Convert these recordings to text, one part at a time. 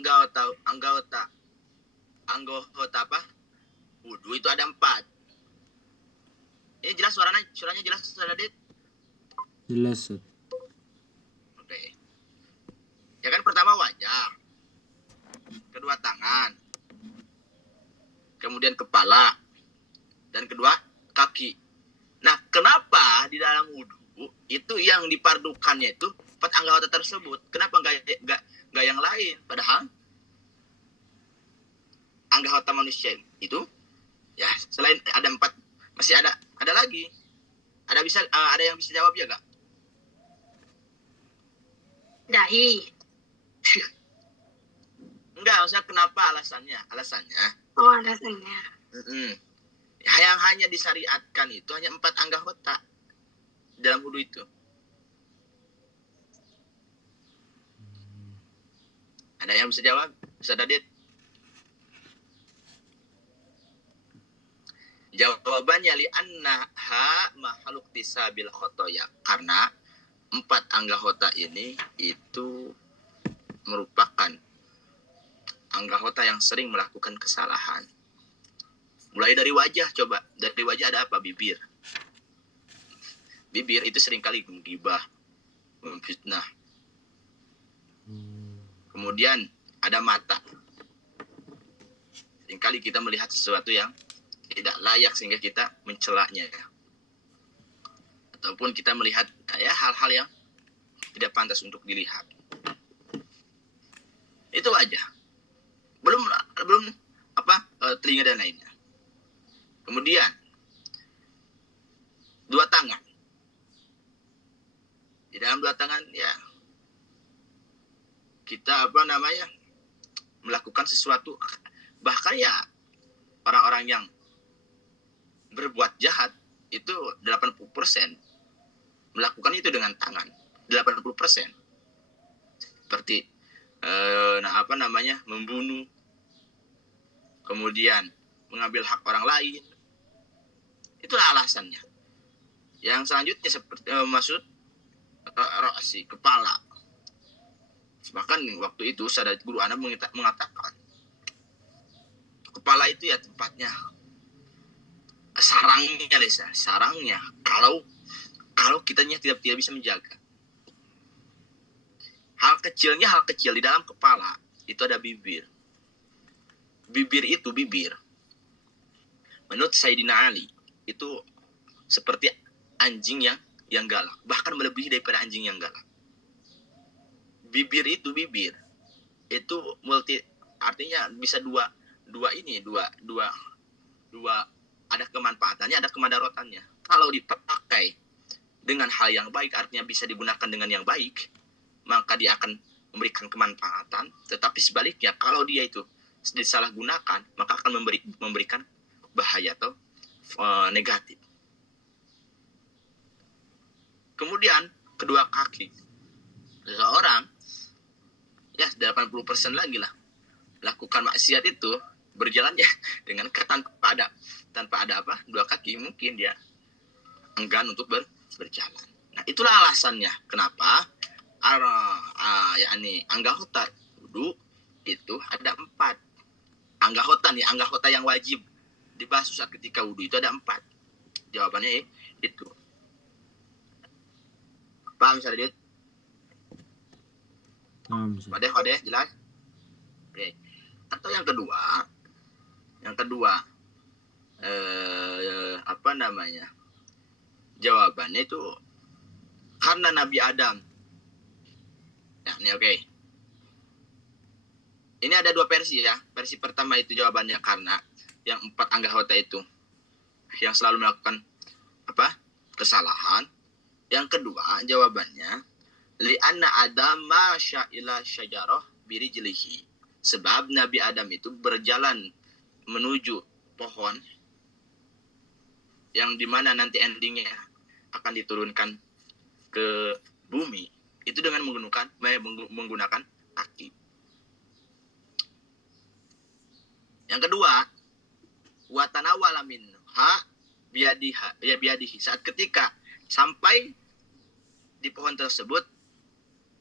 anggota apa? Wudu itu ada 4. Ini jelas suaranya jelas, Ustaz Adit? Jelas. Oke. Ya kan, pertama wajah, kedua tangan, kemudian kepala, dan kedua kaki. Nah, kenapa di dalam wudu itu yang dipardukannya itu 4 anggota tersebut? Kenapa nggak yang lain? Padahal anggota manusia itu ya selain ada 4, masih ada lagi. Ada yang bisa jawab ya nggak? Dahi. Enggak, maksudnya kenapa alasannya? Oh, alasannya. Ya, yang hanya disyariatkan itu hanya 4 anggota dalam wudu itu. Ada yang bisa jawab? Bisa Dadit? Jawabannya li'annaha makhluk tisabil khotoya. Karena 4 anggota ini itu merupakan anggota yang sering melakukan kesalahan. Mulai dari wajah, coba. Dari wajah ada apa? Bibir. Bibir itu seringkali menggibah, memfitnah. Kemudian ada mata. Seringkali kita melihat sesuatu yang tidak layak sehingga kita mencelaknya. Ataupun kita melihat ya hal-hal yang tidak pantas untuk dilihat. Itu wajah. Belum telinga dan lainnya. Kemudian 2 tangan. Di dalam 2 tangan ya kita melakukan sesuatu, bahkan ya orang-orang yang berbuat jahat itu 80% melakukan itu dengan tangan. 80%. Seperti membunuh, kemudian mengambil hak orang lain. Itulah alasannya. Yang selanjutnya seperti maksud ro'si, kepala. Bahkan waktu itu sadar guru anak mengatakan kepala itu ya tempatnya sarangnya kalau kitanya tidak bisa menjaga. Hal kecil di dalam kepala itu ada bibir. Bibir menurut Sayyidina Ali itu seperti anjing yang galak, bahkan melebihi daripada anjing yang galak. Bibir itu multi, artinya bisa dua ada kemanfaatannya, ada kemadarotannya. Kalau dipakai dengan hal yang baik, artinya bisa digunakan dengan yang baik, maka dia akan memberikan kemanfaatan. Tetapi sebaliknya, kalau dia itu disalahgunakan, maka akan memberikan bahaya atau negatif. Kemudian kedua kaki. Seseorang ya 80% lagi lah lakukan maksiat itu berjalan ya dengan tanpa ada 2 kaki, mungkin dia enggan untuk berjalan. Nah, itulah alasannya kenapa anggota wudu itu ada 4 anggota yang wajib dibasuh saat ketika wudu itu ada 4. Jawabannya itu. Paham misalnya dia? Kode jelas? Oke. Atau yang kedua jawabannya itu karena Nabi Adam. Nah, ini oke. Ini ada 2 versi ya. Versi pertama itu jawabannya karena yang 4 anggota itu yang selalu melakukan kesalahan. Yang kedua jawabannya li'anna adama sya'ila syajarah birijlihi. Sebab Nabi Adam itu berjalan menuju pohon yang dimana nanti endingnya akan diturunkan ke bumi itu dengan menggunakan kaki. Yang kedua, wa tanawwala minha biadihi. Saat ketika sampai di pohon tersebut,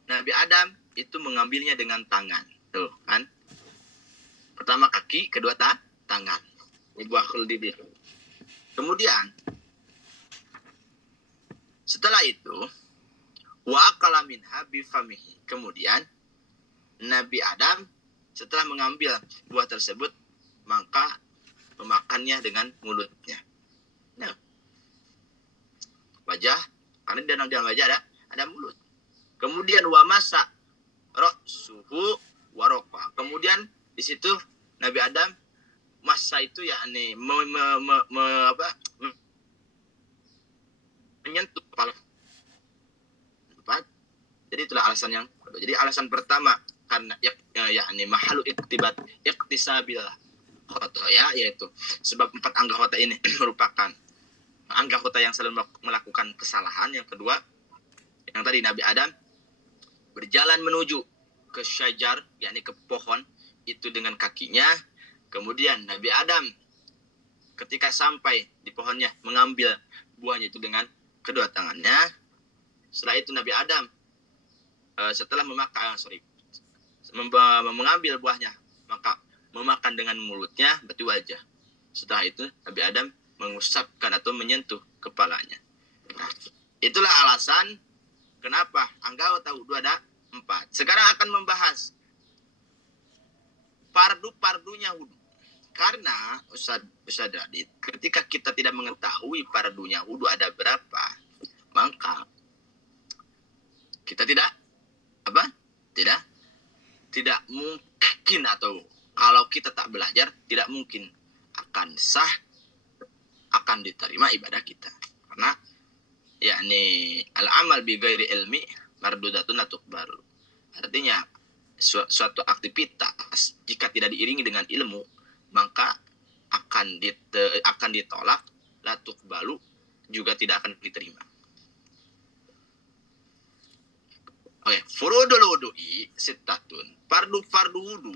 Nabi Adam itu mengambilnya dengan tangan. Tuh kan. Pertama kaki, kedua tangan. Ini buah khuldibir. Kemudian setelah itu wa akala minha bifamihi. Kemudian Nabi Adam setelah mengambil buah tersebut maka memakannya dengan mulutnya. Nah, wajah, karena di dalam wajah ada mulut. Kemudian wa masa ra'suhu waroqa. Kemudian di situ Nabi Adam masa itu yakni menyentuh kepala. Jadi itulah alasan yang kedua. Jadi alasan pertama karena yakni mahalu iktisabil khotoya, yaitu sebab 4 anggota ini merupakan anggota yang selalu melakukan kesalahan. Yang kedua, yang tadi Nabi Adam berjalan menuju ke syajar, yakni ke pohon itu dengan kakinya. Kemudian Nabi Adam ketika sampai di pohonnya mengambil buahnya itu dengan kedua tangannya. Setelah itu Nabi Adam setelah mengambil buahnya maka memakan dengan mulutnya, berarti wajah. Setelah itu Nabi Adam mengusapkan atau menyentuh kepalanya. Nah, itulah alasan kenapa anggota wudu ada 4. Sekarang akan membahas fardu-fardunya wudu. Karena Ustaz Radit, ketika kita tidak mengetahui fardunya wudu ada berapa, maka kita tidak mungkin, atau kalau kita tak belajar tidak mungkin akan sah, akan diterima ibadah kita. Karena yakni al-amal bi ghairi ilmi mardudatun la tuqbalu. Artinya suatu aktivitas jika tidak diiringi dengan ilmu maka akan ditolak, la tuqbalu, juga tidak akan diterima. Oke, furudul wudu'i sittatun. Fardu wudu,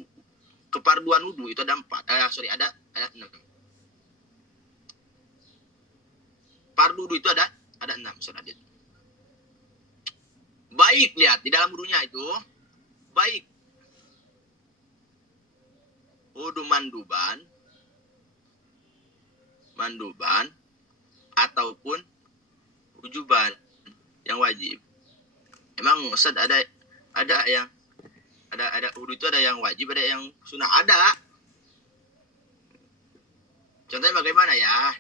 keparduan wudu itu ada 4. Ada 6. Fardu wudu itu ada 6, Saudara. Baik, lihat di dalam wudunya itu baik wudu manduban ataupun wujuban yang wajib. Emang Ustaz ada yang ada wudu itu ada yang wajib, ada yang sunnah, ada. Contohnya bagaimana ya?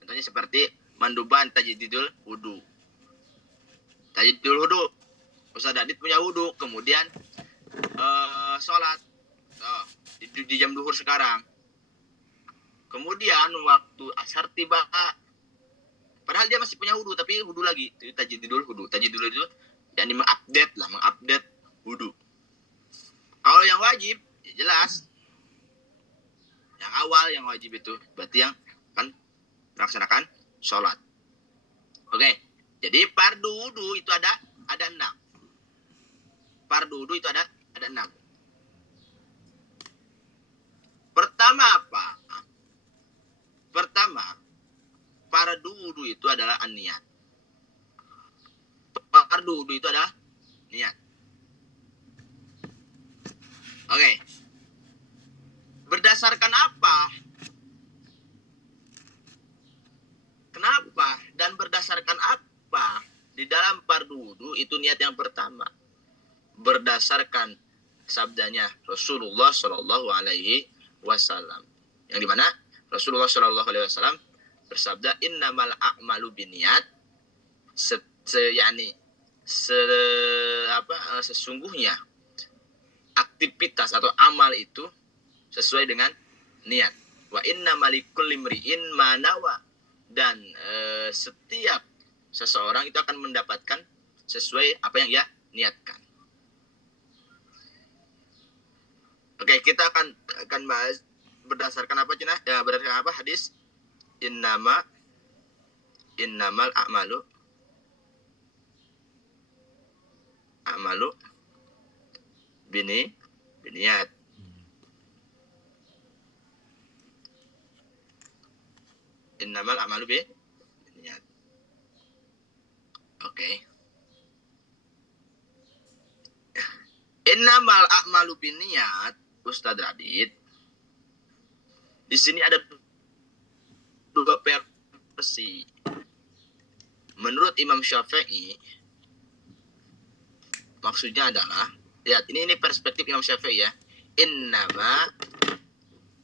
Contohnya seperti manduban tajdidul wudu. Tajdidul wudu, Ustaz Adit punya wudu, kemudian sholat di jam duhur sekarang. Kemudian waktu asar tiba, padahal dia masih punya wudu tapi wudu lagi. Itu tajdidul wudu. Tajdidul wudu yang mengupdate wudu. Kalau yang wajib, ya jelas. Yang awal yang wajib itu berarti yang akan melaksanakan sholat. Oke, jadi fardu wudu itu ada 6. Fardu wudu itu ada 6. Pertama apa? Pertama, fardu wudu itu adalah an-niyat. Fardu wudu itu adalah niat. Oke. Berdasarkan apa? Kenapa? Dan berdasarkan apa? Di dalam fardu wudu itu niat yang pertama. Berdasarkan sabdanya Rasulullah Shallallahu Alaihi Wasallam. Yang dimana Rasulullah Shallallahu Alaihi Wasallam bersabda, innamal a'malu binniyat. Sesungguhnya aktivitas atau amal itu sesuai dengan niat. Wa innamal likulli imri'in ma nawa. Dan setiap seseorang itu akan mendapatkan sesuai apa yang dia niatkan. Oke, kita akan bahas berdasarkan apa, Cina? Ya, berdasarkan apa? Hadis innamal a'malu biniyat. Innamal a'malu biniyat. Oke. Innamal a'malu binniyat, Ustaz Radit. Di sini ada dua versi. Menurut Imam Syafi'i, maksudnya adalah, lihat ini perspektif Imam Syafi'i ya. Innama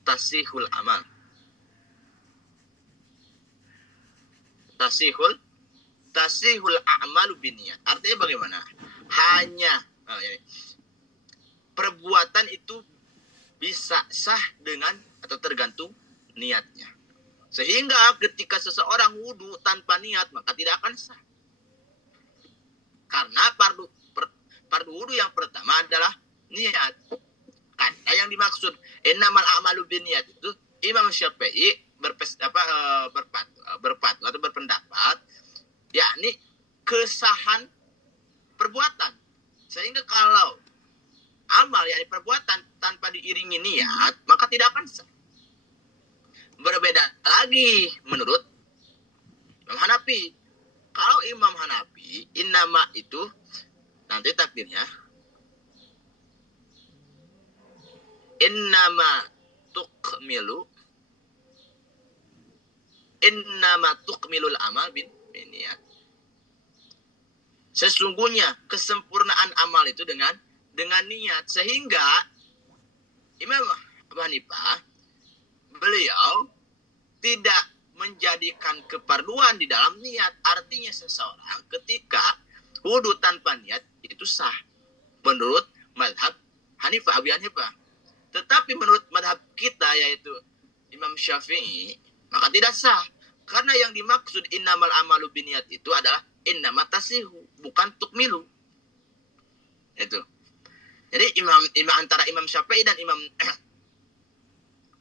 tasihul amal. Tasihul a'malu binniyat. Artinya bagaimana? Hanya perbuatan itu bisa sah dengan atau tergantung niatnya. Sehingga ketika seseorang wudhu tanpa niat, maka tidak akan sah. Karena fardu wudhu yang pertama adalah niat. Karena yang dimaksud innamal a'malu binniyat itu Imam Syafi'i berfatwa atau berpendapat, yakni kesahan perbuatan. Sehingga kalau amal, yakni perbuatan tanpa diiringi niat, maka tidak akan sah. Berbeda lagi menurut Imam Hanafi. Kalau Imam Hanafi, innama itu nanti takdirnya innama tukmilul amal bin niat. Sesungguhnya kesempurnaan amal itu dengan niat. Sehingga Imam Abu Hanifah, beliau tidak menjadikan keparduan di dalam niat. Artinya seseorang ketika wudhu tanpa niat itu sah menurut madhab Abu Hanifah. Tetapi menurut madhab kita, yaitu Imam Syafi'i, maka tidak sah. Karena yang dimaksud innamal amalu binniyat itu adalah innama tasihu, bukan tukmilu. Itu. Jadi antara Imam Syafi'i dan Imam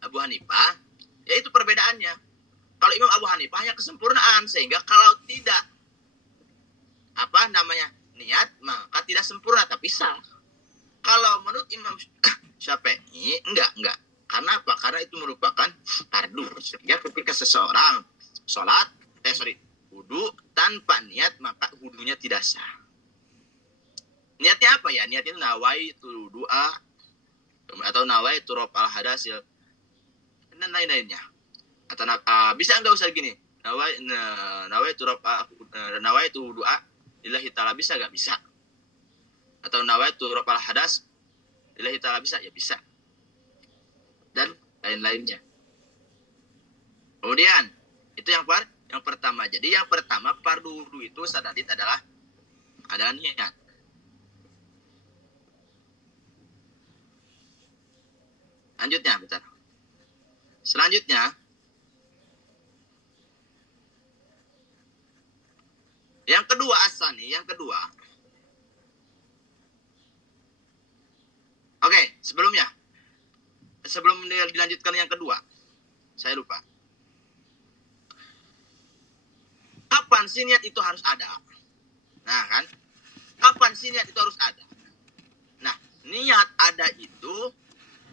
Abu Hanifah, yaitu perbedaannya. Kalau Imam Abu Hanifah hanya kesempurnaan, sehingga kalau tidak niat, maka tidak sempurna tapi sah. Kalau menurut Imam Syafi'i enggak. Karena apa? Karena itu merupakan fardu. Sehingga ketika seseorang wudu tanpa niat, maka wudunya tidak sah. Niatnya apa ya? Niatnya nawaitu doa atau nawaitu raf'al hadasil dan lain-lainnya. Atau bisa enggak usah gini? Nawaitu doa lillahi ta'ala, bisa enggak? Bisa. Atau nawaitu raf'al hadas lillahi ta'ala, bisa? Ya bisa. Dan lain-lainnya. Kemudian itu yang pertama. Jadi yang pertama fardu wudu itu sadadit adalah niat. Lanjutnya, bentar. Selanjutnya, yang kedua Oke, sebelum dilanjutkan yang kedua, saya lupa. Kapan sih niat itu harus ada? Nah kan, kapan sih niat itu harus ada? Nah, niat ada itu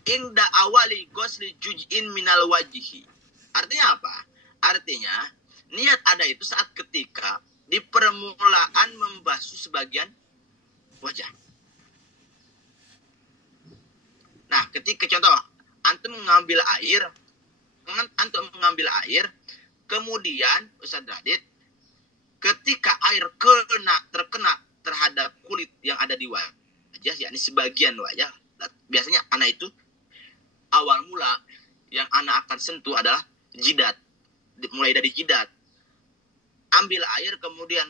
inda awali ghusli juz'in minal wajhi. Artinya apa? Artinya niat ada itu saat ketika di permulaan membasuh sebagian wajah. Nah, ketika contoh antum mengambil air, kemudian Ustaz Radit, ketika air terkena terhadap kulit yang ada di wajah, yakni sebagian wajah, biasanya anak itu awal mula yang anak akan sentuh adalah jidat, mulai dari jidat. Ambil air kemudian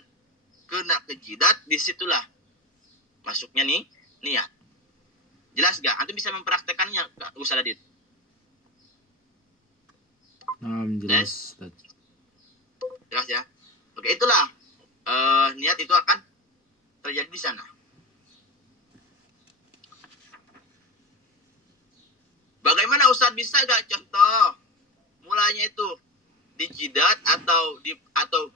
kena ke jidat, disitulah masuknya nih niat. Jelas gak? Antum bisa mempraktekannya gak, Ustaz Radit? Jelas. Jelas ya? Oke, itulah niat itu akan terjadi di sana. Bagaimana Ustaz, bisa gak contoh mulanya itu di jidat atau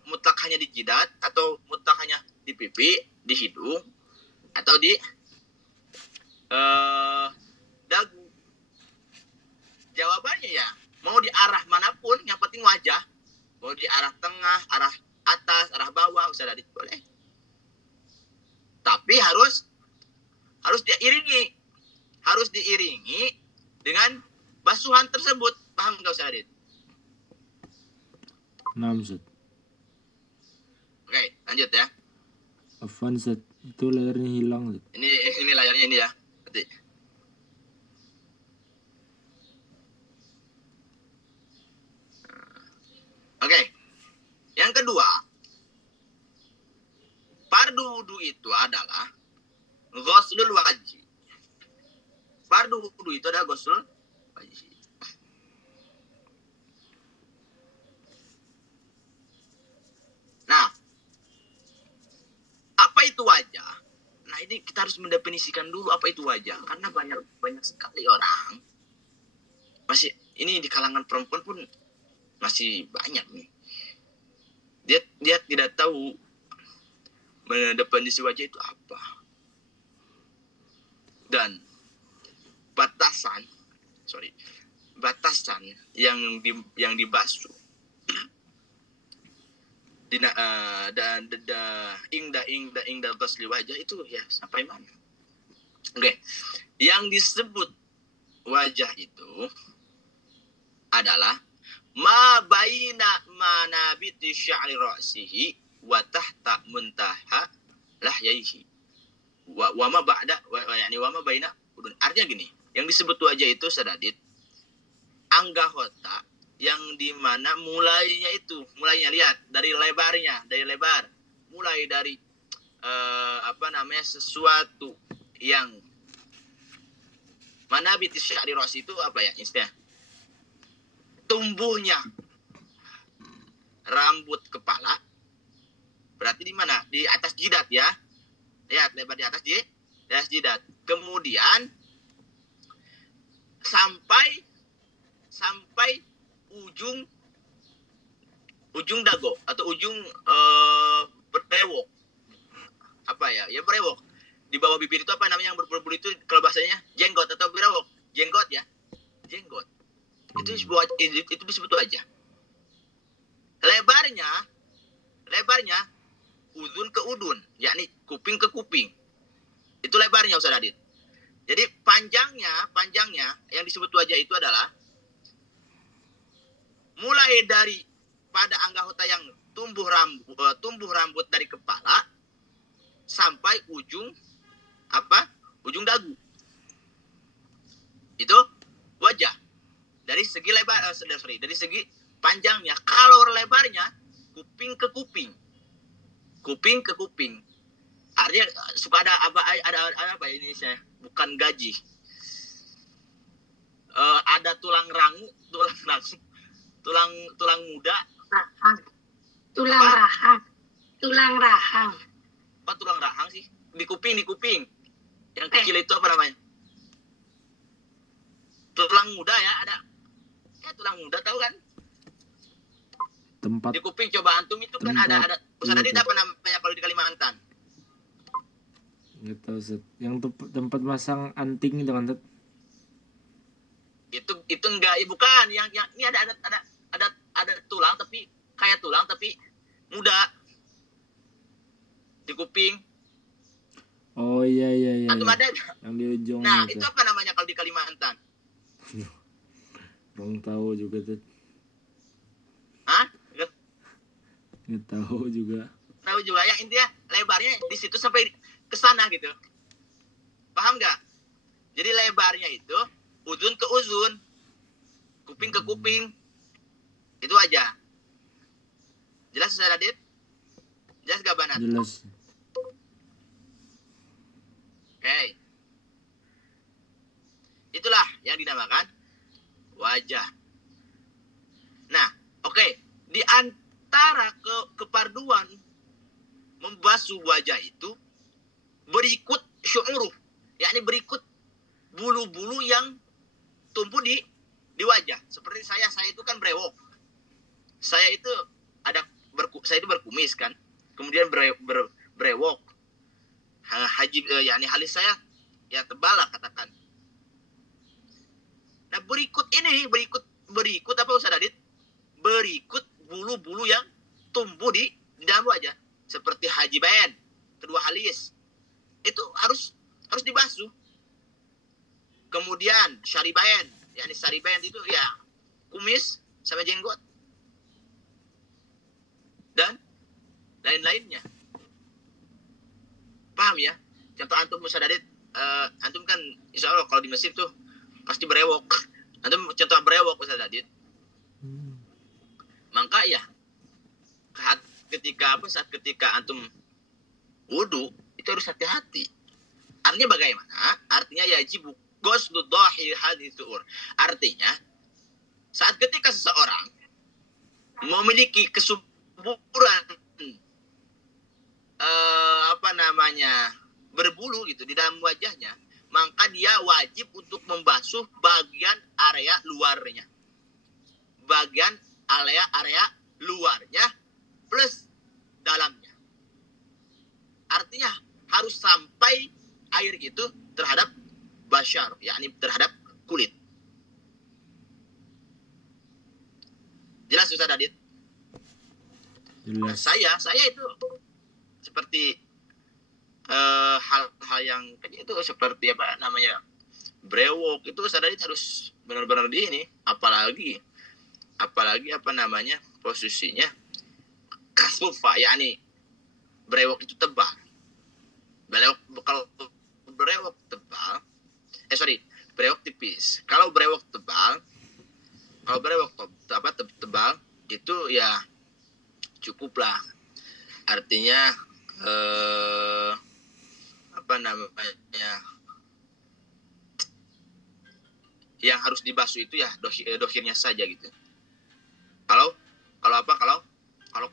mutlak hanya di jidat, atau mutlak hanya di pipi, di hidung, atau di dagu? Jawabannya ya, mau di arah manapun, yang penting wajah. Mau di arah tengah, arah atas, arah bawah, Ustaz Radit boleh. Tapi harus harus diiringi dengan basuhan tersebut. Paham nggak Ustaz Adit? Naam, Ustaz. Oke, lanjut ya. Afwan, Ustaz. Itu layarnya hilang, Ustaz. Ini layarnya ini ya. Nanti. Oke. Yang kedua, fardu wudu itu adalah ghuslul wajib. Fardu wudu itu adalah ghuslul wajib. Nah, apa itu wajah? Nah, ini kita harus mendefinisikan dulu apa itu wajah, karena banyak sekali orang masih ini di kalangan perempuan pun masih banyak nih. Dia tidak tahu mendefinisi wajah itu apa. Dan batasan yang dibasuh dan ingda ghusli wajah itu ya sampai mana? Oke. Yang disebut wajah itu adalah ma baina manabiti sya'ri ra'sihi wa tahta muntaha lahyaihi wa ma ba'da wa ma baina udun. Artinya gini, yang disebut wajah itu Sadadit anggota yang dimana mulainya lihat dari lebar, mulai dari sesuatu yang manabiti sya'ri ra'si itu apa ya istilahnya, tumbuhnya rambut kepala, berarti di mana? Di atas jidat ya. Lihat lebar di atas jidat. Kemudian sampai ujung dago atau ujung berewok. Apa ya? Ya berewok. Di bawah bibir itu apa namanya yang berbulu itu kalau bahasanya? Jenggot atau berewok. Jenggot ya. Jenggot. Itu disebut wajah. Lebarnya udun ke udun, yakni kuping ke kuping. Itu lebarnya Ustaz Adit. Jadi panjangnya yang disebut wajah itu adalah mulai dari pada anggota yang tumbuh rambut dari kepala sampai ujung dagu. Itu wajah. Dari segi dari segi panjangnya. Kalau lebarnya kuping ke kuping. Artinya suka ada apa ini saya bukan gaji. Ada tulang muda. Tulang rahang. Apa tulang rahang sih? Di kuping. Yang kecil itu apa namanya? Tulang muda ya, ada. Tulang muda tahu kan? Tempat. Di kuping coba antum itu kan ada. Ustaz Adit apa namanya kalau di Kalimantan? Nggak tahu, Ustaz. Yang tempat masang anting itu kan, Ustaz? Itu enggak, bukan. Yang ini ada tulang tapi kayak tulang tapi muda di kuping. Oh iya. Antum ada? Yang di ujung. Nah, itu apa namanya kalau di Kalimantan? Belum tahu juga, Ustaz. Hah? Nggak tahu juga. Tahu juga ya, intinya lebarnya di situ sampai ke sana gitu. Paham nggak? Jadi lebarnya itu uzun ke uzun, kuping ke kuping. Itu aja. Jelas Ustaz Adit? Jelas gak Banat? Jelas. Oke. Itulah yang dinamakan wajah. Nah, oke. Di antara keparduan membasuh wajah itu berikut syu'uruh, yakni berikut bulu-bulu yang tumbuh di wajah. Seperti saya itu kan brewok. Saya itu berkumis kan. Kemudian brewok. Yakni halis saya ya tebal lah katakan. Nah, berikut apa Ustaz Adit? Berikut bulu-bulu yang tumbuh di dalam wajah seperti hajibain, kedua halis. Itu harus dibasuh. Kemudian syaribain, yakni syaribain itu ya kumis sama jenggot dan lain-lainnya. Paham ya? Contoh antum musadadit, antum kan insya Allah kalau di Mesir tuh pasti berewok. Antum contoh berewok musadadit. Maka ya saat ketika antum wudu itu harus hati-hati. Artinya bagaimana? Artinya yajib ghuslu dhahir hadithur. Artinya saat ketika seseorang memiliki kesuburan berbulu gitu di dalam wajahnya, maka dia wajib untuk membasuh bagian area luarnya. Bagian area luarnya plus dalamnya. Artinya harus sampai air itu terhadap basyar, yakni terhadap kulit. Jelas Ustaz Adit? Jelas. Saya itu seperti hal-hal yang kayak itu, seperti apa namanya brewok itu Ustaz Adit harus benar-benar di ini, apalagi apa namanya posisinya kasufa, yakni brewok itu tebal. Kalau brewok tebal, brewok tipis. Kalau brewok tebal itu ya cukuplah. Artinya yang harus dibasuh itu ya dohirnya saja gitu. Kalau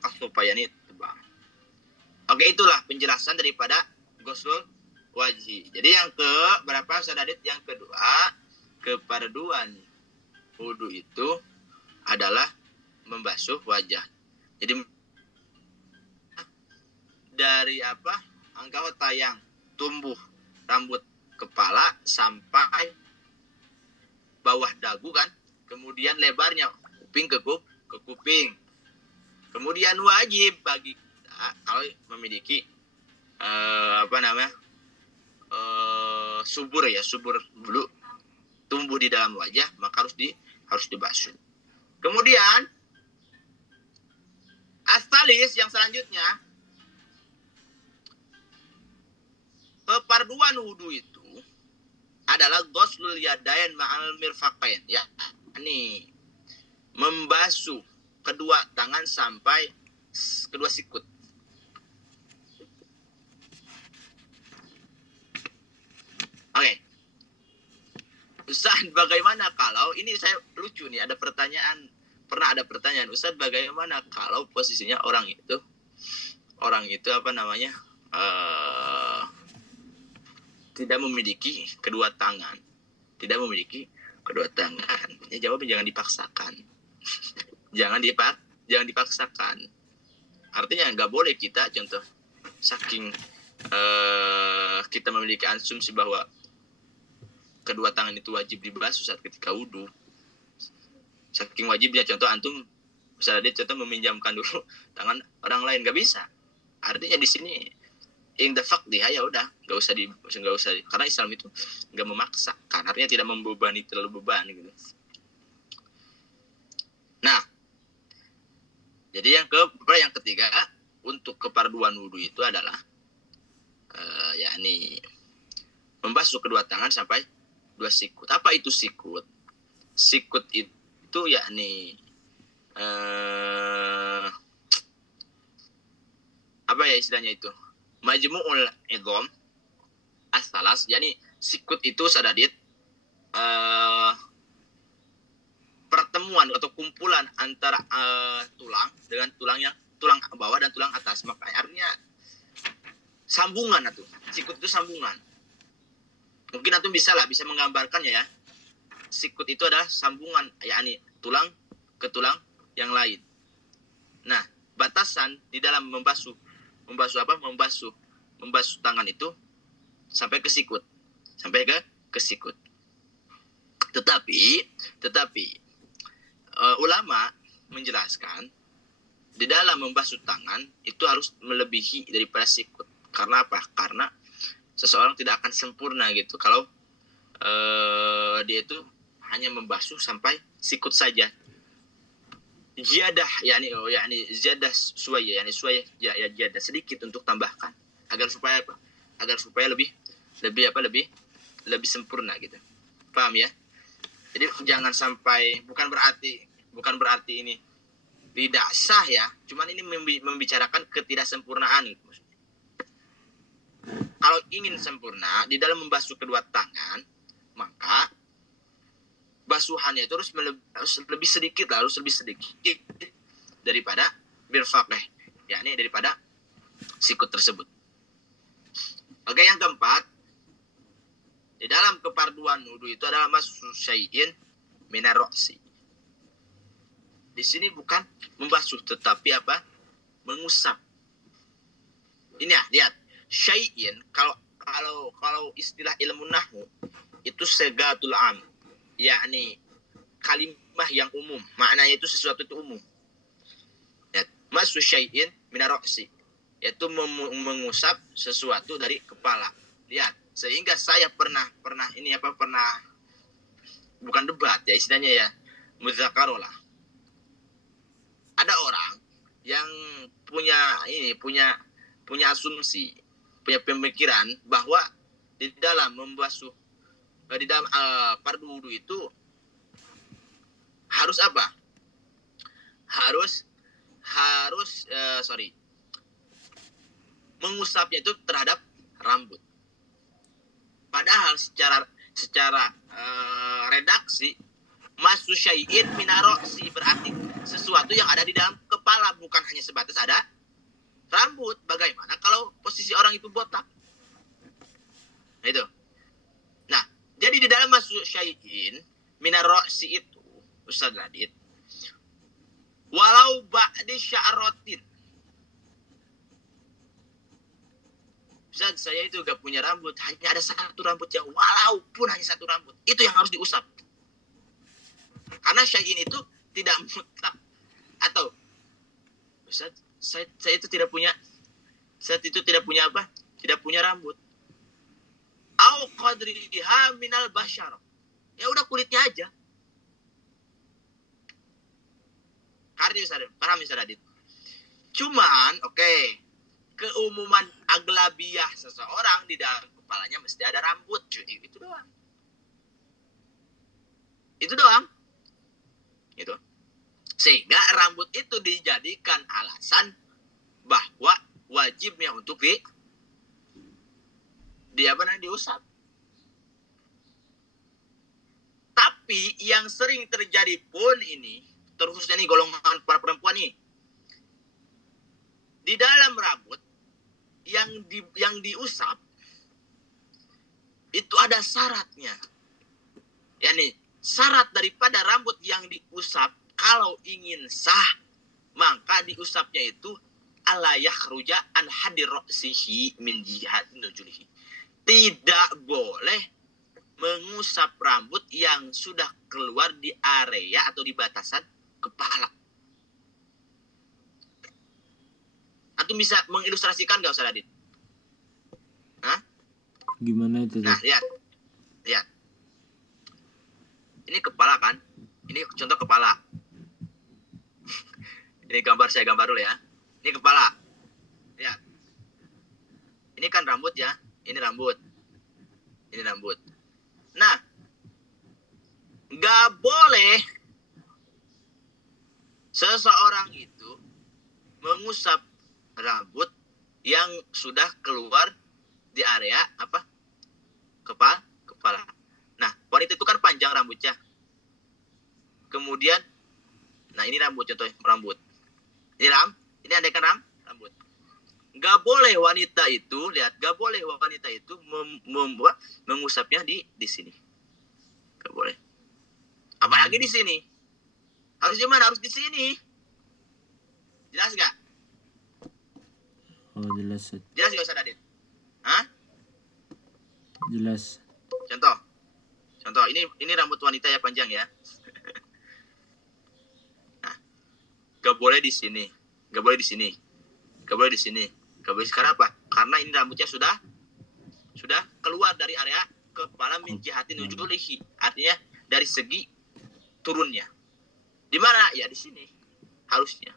kasufa ini tebal. Oke, itulah penjelasan daripada ghusl wajhi. Jadi yang ke berapa Ustaz Adit? Yang kedua, keparduan wudu itu adalah membasuh wajah. Jadi dari anggota yang tumbuh rambut kepala sampai bawah dagu kan, kemudian lebarnya kuping ke kuping. Kemudian wajib bagi kita kalau memiliki subur bulu tumbuh di dalam wajah, maka harus dibasuh. Kemudian astalis yang selanjutnya, keparduan wudu itu adalah ghuslul yadain ma'al mirfaqain, ya. Ini membasuh kedua tangan sampai kedua sikut. Oke. Ustaz, bagaimana kalau ini, saya lucu nih, pernah ada pertanyaan, Ustaz, bagaimana kalau posisinya orang itu tidak memiliki kedua tangan. Ya, jawabnya jangan dipaksakan. jangan dipaksakan. Artinya nggak boleh kita contoh saking kita memiliki asumsi bahwa kedua tangan itu wajib dibasuh saat ketika wudu. Saking wajibnya contoh antum misalnya dia contoh meminjamkan dulu tangan orang lain, nggak bisa. Artinya di sini inda faqdiha ya udah nggak usah karena Islam itu nggak memaksakan, artinya tidak membebani terlalu beban gitu. Nah, jadi yang ketiga untuk keparduan wudu itu adalah yakni membasuh kedua tangan sampai dua sikut. Apa itu sikut? Sikut itu yakni apa ya istilahnya itu? Majmu'ul idham as-salas, yakni sikut itu sadadit pertemuan atau kumpulan antara tulang dengan tulang bawah dan tulang atas. Makanya artinya sambungan atau sikut itu sambungan. Mungkin antum bisa menggambarkannya ya. Sikut itu adalah sambungan, yakni tulang ke tulang yang lain. Nah, batasan di dalam membasuh tangan itu sampai ke sikut. Tetapi ulama menjelaskan di dalam membasuh tangan itu harus melebihi daripada sikut. Karena apa? Karena seseorang tidak akan sempurna gitu kalau dia itu hanya membasuh sampai sikut saja. Ziyadah yakni ziyadah suwaya ya ziyadah sedikit untuk tambahkan agar supaya apa? Agar supaya lebih sempurna gitu. Paham ya? Jadi jangan sampai bukan berarti ini tidak sah ya, cuman ini membicarakan ketidaksempurnaan gitu. Kalau ingin sempurna di dalam membasuh kedua tangan, maka basuhannya itu harus lebih sedikit daripada birfaqeh, yakni daripada sikut tersebut. Oke, yang keempat, di dalam keparduan wudu itu adalah mashu syai'in minar ra'si. Di sini bukan membasuh tetapi apa? Mengusap. Ini ya, lihat. Syai'in kalau istilah ilmu nahwu itu segatul am, yakni kalimah yang umum, maknanya itu sesuatu itu umum. Lihat, mashu syai'in minar ra'si, yaitu mengusap sesuatu dari kepala. Lihat, sehingga saya pernah bukan debat ya istilahnya ya, mudzakarah. Ada orang yang punya asumsi, punya pemikiran bahwa di dalam membasuh di dalam fardu wudu itu harus apa? Mengusapnya itu terhadap rambut. Padahal secara redaksi mashu syai'in minar ra'si berarti sesuatu yang ada di dalam kepala, bukan hanya sebatas ada rambut. Bagaimana kalau posisi orang itu botak? Nah, itu. Nah, jadi di dalam mashu syai'in minar ra'si itu, Ustaz Radit, walau ba'di sya'ratin. Ustaz, saya itu gak punya rambut, hanya ada satu rambut, yang walaupun hanya satu rambut, itu yang harus diusap. Karena syai'in itu tidak mutlak. Atau Ustaz, saya itu tidak punya apa? Tidak punya rambut. Au qadriha minal bashar. Ya udah kulitnya aja. Paham Ustaz Radit? Cuman, oke, keumuman aglabiyah seseorang di dalam kepalanya mesti ada rambut. Itu doang. Gitu. Sehingga rambut itu dijadikan alasan bahwa wajibnya untuk diusap. Tapi yang sering terjadi pun ini, terkhususnya nih golongan para perempuan nih, di dalam rambut yang diusap itu ada syaratnya. Yani syarat daripada rambut yang diusap kalau ingin sah, maka diusapnya itu ala yakhruja an hadir ra'sihi min jihad nujulihi. Tidak boleh mengusap rambut yang sudah keluar di area atau di batasan kepala. Antum bisa mengilustrasikan nggak, Ustaz Adit? Hah? Gimana itu? Nah, lihat. Ini kepala kan? Ini contoh kepala. Ini saya gambar dulu ya. Ini kepala. Lihat. Ini kan rambut ya. Ini rambut. Nah, nggak boleh seseorang itu mengusap rambut yang sudah keluar di area apa? Kepala. Nah, wanita itu kan panjang rambutnya. Kemudian, nah ini rambut, contohnya rambut. Ini andaikan rambut. Gak boleh wanita itu, lihat, mengusapnya di sini. Gak boleh. Apalagi di sini. Harus di mana? Harus di sini. Jelas gak? Oh, jelas. Jelas gak, Ustaz Adit? Hah? Jelas. Contoh, ini rambut wanita ya, panjang ya. Nah, gak boleh di sini. Gak boleh di sini. Karena ini rambutnya sudah sudah keluar dari area kepala min jihati nuzulihi, artinya dari segi turunnya. Di mana? Ya di sini harusnya.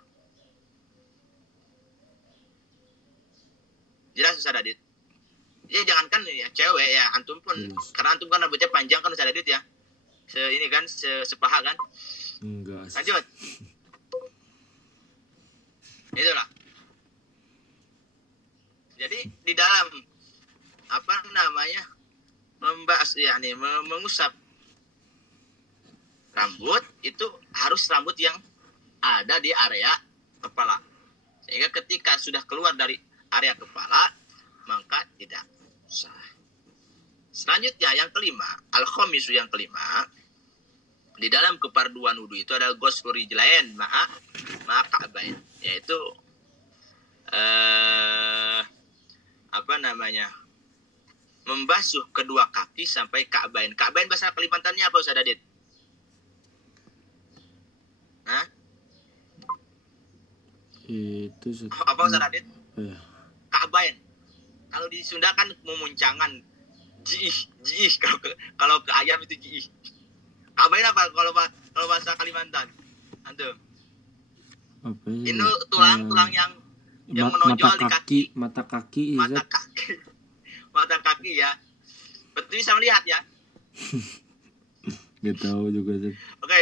Jelas Ustaz Adit? Ya jangankan ya cewek ya, antum pun Jelas. karena antum kan rambutnya panjang kan Ustaz Adit ya. Ini kan sepaha kan. Enggak. Lanjut. Itulah. Jadi di dalam apa namanya membahas yakni mengusap rambut itu harus rambut yang ada di area kepala. Sehingga ketika sudah keluar dari area kepala maka tidak sah. Selanjutnya yang kelima, al-khamisu yang kelima, di dalam keparduan wudu itu ada ghuslu rijlain ma'a ka'bain, yaitu apa namanya? Membasuh kedua kaki sampai ka'bain. Ka'bain bahasa Kalimantannya apa Ustaz Adit? Hah? Itu Apa Ustaz Adit? ya. Ka'bain. Kalau di Sunda kan memuncangan jiih kalau ke ayam itu jiih. Ka'bain apa kalau bahasa Kalimantan? Antum. Apa ya? Ini tulang yang menonjol di kaki. Mata kaki, Mata kaki. Mata kaki ya. Betul bisa melihat ya. Gak tahu juga sih. Oke,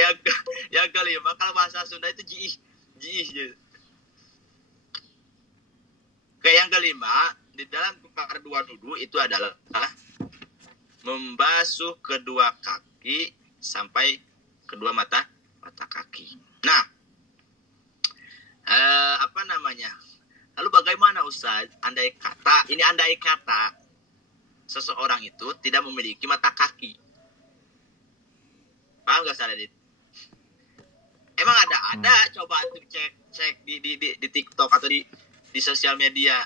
yang kelima kalau bahasa Sunda itu jiih gitu. Oke, yang kelima di dalam keparduan wudu itu adalah membasuh kedua kaki sampai kedua mata kaki. Nah, apa namanya? Lalu bagaimana Ustaz? Andai kata seseorang itu tidak memiliki mata kaki. Paham gak Ustaz Adit? Emang ada coba tuh cek di TikTok atau di sosial media.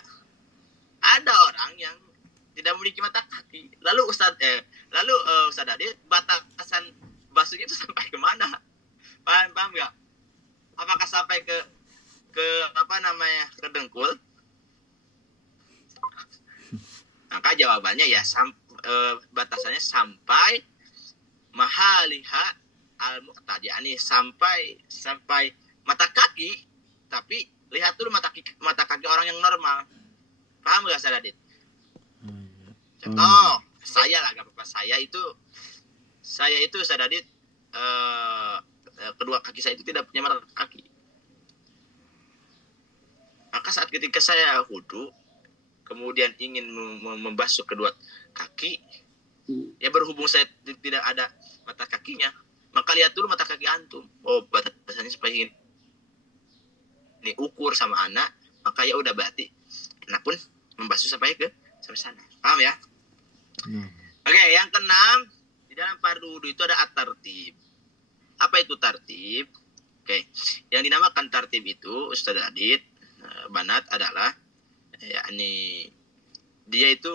Ada orang yang tidak memiliki mata kaki. Lalu Ustaz Adit, batasan basuhnya itu sampai kemana? Paham nggak? Apakah sampai ke apa namanya, ke dengkul? Maka jawabannya ya batasannya sampai mahaliha al-muqtad, yakni sampai mata kaki, tapi lihat dulu mata kaki orang yang normal. Paham nggak Ustaz Adit? Contoh, saya lah, gak apa-apa. Saya itu Ustaz Adit, kedua kaki saya itu tidak punya mata kaki. Maka saat ketika saya wudu, kemudian ingin membasuh kedua kaki, ya berhubung saya tidak ada mata kakinya, maka lihat dulu mata kaki antum. Oh, batasannya supaya ini ukur sama anak, maka ya udah berarti anak pun membasuh sampai sana. Paham ya? Oke, yang keenam, di dalam fardu wudu itu ada at-tartib. Apa itu tartib? Oke, yang dinamakan tartib itu Ustaz Adit, Banat adalah yakni dia itu